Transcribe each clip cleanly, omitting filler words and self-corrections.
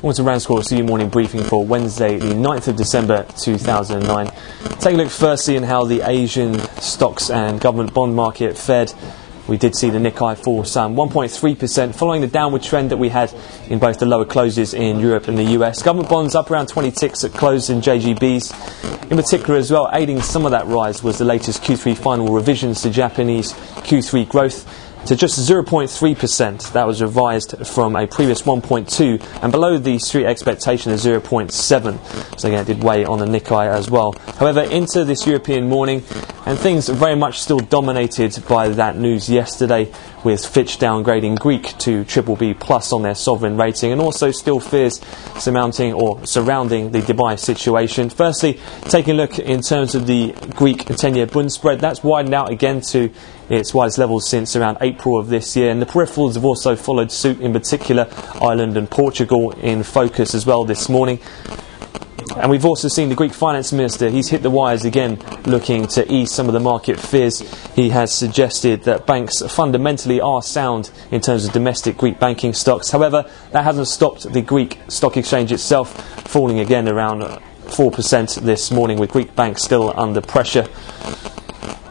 Welcome to RANsquawk CV morning briefing for Wednesday, the 9th of December 2009. Take a look firstly in how the Asian stocks and government bond market fared. We did see the Nikkei fall some 1.3%, following the downward trend that we had in both the lower closes in Europe and the US. Government bonds up around 20 ticks at close in JGBs. In particular as well, aiding some of that rise was the latest Q3 final revisions to Japanese Q3 growth to just 0.3%. That was revised from a previous 1.2 and below the street expectation of 0.7. So again, it did weigh on the Nikkei as well. However, into this European morning, and things are very much still dominated by that news yesterday, with Fitch downgrading Greek to BBB plus on their sovereign rating, and also still fears surrounding the Dubai situation. Firstly, taking a look in terms of the Greek 10-year Bund spread, that's widened out again to its widest levels since around April of this year, and the peripherals have also followed suit, in particular Ireland and Portugal in focus as well this morning. And we've also seen the Greek finance minister, he's hit the wires again, looking to ease some of the market fears. He has suggested that banks fundamentally are sound in terms of domestic Greek banking stocks. However, that hasn't stopped the Greek stock exchange itself falling again around 4% this morning, with Greek banks still under pressure.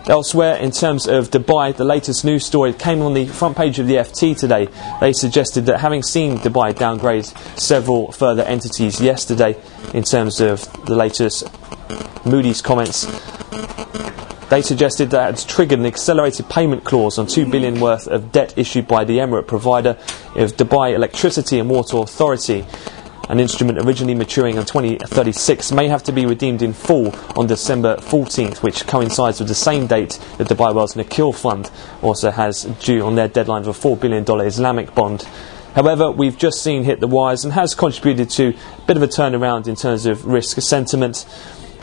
Elsewhere, in terms of Dubai, the latest news story came on the front page of the FT today. They suggested that having seen Dubai downgrade several further entities yesterday in terms of the latest Moody's comments, they suggested that it's triggered an accelerated payment clause on $2 billion worth of debt issued by the Emirate provider of Dubai Electricity and Water Authority. An instrument originally maturing on 2036 may have to be redeemed in full on December 14th, which coincides with the same date that Dubai World's Nikhil Fund also has due on their deadline of a $4 billion Islamic bond. However, we've just seen hit the wires and has contributed to a bit of a turnaround in terms of risk sentiment,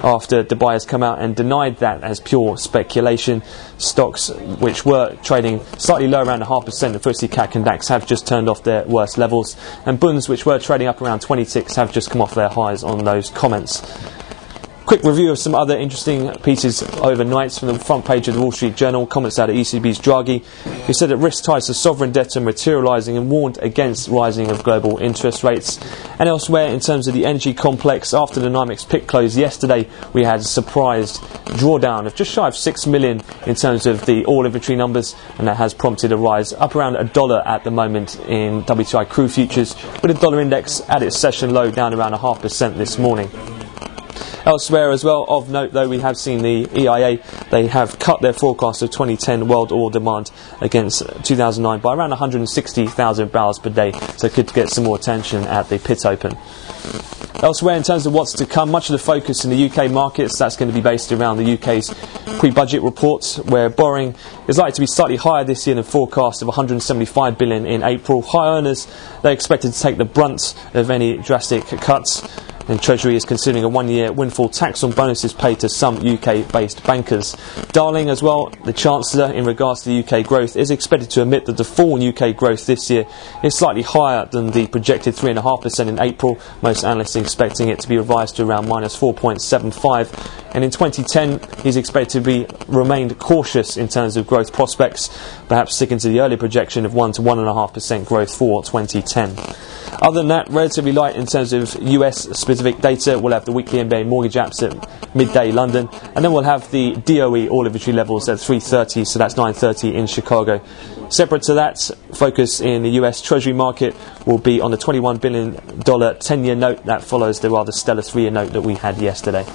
after Dubai has come out and denied that as pure speculation. Stocks which were trading slightly lower, around 0.5%, the FTSE CAC and DAX have just turned off their worst levels, and bunds which were trading up around 20 ticks have just come off their highs on those comments. Quick review of some other interesting pieces overnight from the front page of the Wall Street Journal. Comments out of ECB's Draghi, who said that risk ties to sovereign debt are materialising and warned against rising of global interest rates. And elsewhere, in terms of the energy complex, after the NYMEX pick close yesterday, we had a surprised drawdown of just shy of 6 million in terms of the oil inventory numbers, and that has prompted a rise up around $1 at the moment in WTI crude futures, with the dollar index at its session low down around 0.5% this morning. Elsewhere as well, of note though, we have seen the EIA, they have cut their forecast of 2010 world oil demand against 2009 by around 160,000 barrels per day, so it could get some more attention at the pit open. Elsewhere, in terms of what's to come, much of the focus in the UK markets, that's going to be based around the UK's pre-budget reports, where borrowing is likely to be slightly higher this year than forecast of 175 billion in April. High earners, they're expected to take the brunt of any drastic cuts, and Treasury is considering a one-year windfall tax on bonuses paid to some UK-based bankers. Darling as well, the Chancellor, in regards to the UK growth, is expected to admit that the fall in UK growth this year is slightly higher than the projected 3.5% in April. Most analysts are expecting it to be revised to around minus 4.75. And in 2010, he's expected to remained cautious in terms of growth prospects, perhaps sticking to the earlier projection of 1 to 1.5% growth for 2010. Other than that, relatively light in terms of US-specific data. We'll have the weekly NBA mortgage apps at midday London, and then we'll have the DOE oil inventory levels at 3:30, so that's 9:30 in Chicago. Separate to that, focus in the US Treasury market will be on the $21 billion 10-year note. That follows the rather stellar 3-year note that we had yesterday.